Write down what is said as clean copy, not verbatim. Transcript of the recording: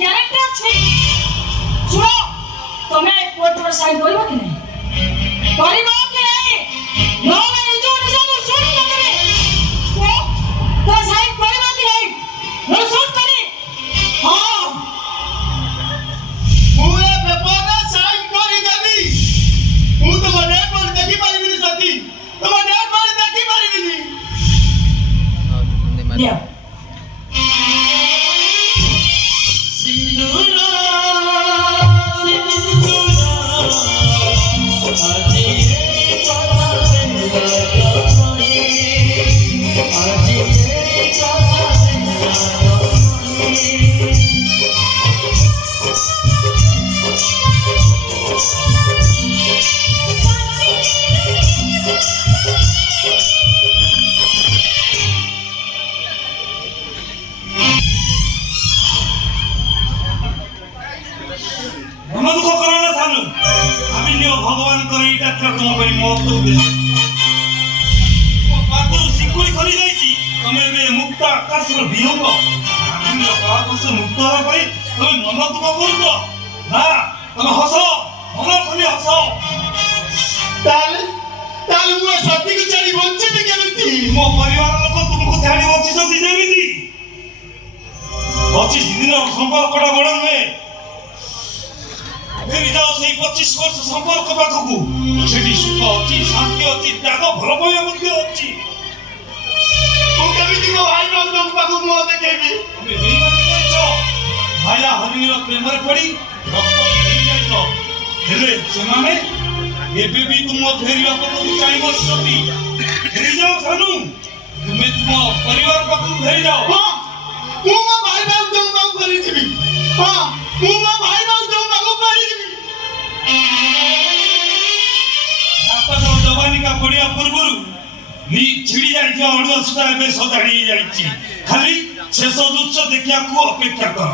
Guarantee আছে। শুনো, তুমি কোর্টে সাইন করিব কি নাই? করিব কি নাই? নলে নিজে নিজে শুট করে। তো সাইন করিব কি নাই? নো শুট করে। হ্যাঁ, পুরা পেপারে সাইন করি দেবি। ମୁଁ ତମ ଡେଟ୍ ବଡି ଦେଖି ପାରିବିନି ସତୀ, ତମ ଡେଟ୍ ବଡି ଦେଖି ପାରିବିନି। ଦିଅ। মন দুঃখ করো না সানু, আমি নিও ভগবানଙ୍କର ଏଇଟା ତୁମ ପାଇଁ ମହତ୍ଵ ଉଦ୍ଦେଶ୍ୟ। ପାଦରୁ ଶିକୁଳି ଖୋଲି ଯାଇଛି, ତମେ ଏବେ ମୁକ୍ତ ଆକାଶର ବିହଙ୍ଗ। ଆଗୁର କାହାକୁ ମୁକ୍ତ ହେବା ପାଇଁ ତମେ ମନ ଦୁଃଖ କରୁଛ ନା? ତମେ ହସ, ମନ ଖୋଲି ହସ। ତାହେଲେ ମୁଁ ଏ ସତୀକୁ ଛାଡ଼ି ବଞ୍ଚିବି କେମିତି? ମୋ ପରିବାର ଲୋକ ତୁମକୁ ଛାଡ଼ି ବଞ୍ଚିଛନ୍ତି ଯେମିତି, 25 ଦିନର ସମ୍ପର୍କଟା ବଡ଼ ନୁହେଁ। ଫେରି ଯାଅ ସେଇ 25 ବର୍ଷ ସମ୍ପର୍କ ପାଖକୁ। ସେଠି ସୁଖ ଅଛି, ଶାନ୍ତି ଅଛି, ତ୍ୟାଗ, ଭଲ ପାଇବା ମଧ୍ୟ ଅଛି। ମୁଁ କେମିତି ମୋ ଭାଇ ଭାଉଜଙ୍କ ପାଖକୁ ମୁହଁ ଦେଖେଇବି? ତମେ ବେଇମାନି କରିଛ, ଭାୟା ହରିଣୀର ପ୍ରେମରେ ପଡ଼ି ରକ୍ତ ହେଇଯାଇଛ। ହେଲେ ସେମାନେ ଏବେ ବି ତୁମ ଫେରିବା ପାଖକୁ ଚାହିଁ ବସିଛନ୍ତି। ଫେରିଯାଅ ସାନୁ, ତୁମେ ତୁମ ପରିବାର ପାଖକୁ ଫେରିଯାଅ। ହଁ, ମୁଁ ମୋ ଭାଇ ଭାଉଜଙ୍କ ପାଖକୁ ଫେରିଯିବି। ହଁ, ମୁଁ ମୋ ଭାଇ ଭାଉଜଙ୍କ ପାଖକୁ ଫେରିଯିବି। ନାଟକ ଯବାନିକା ପଡ଼ିବା ପୂର୍ବରୁ ଛିଡ଼ି ଯାଇଥିବା ଅଡୁଆ ସୁତା ଏବେ ସଜାଡ଼ି ହେଇଯାଇଛି। ଖାଲି ଶେଷ ଦୃଶ୍ୟ ଦେଖିବାକୁ ଅପେକ୍ଷା କର।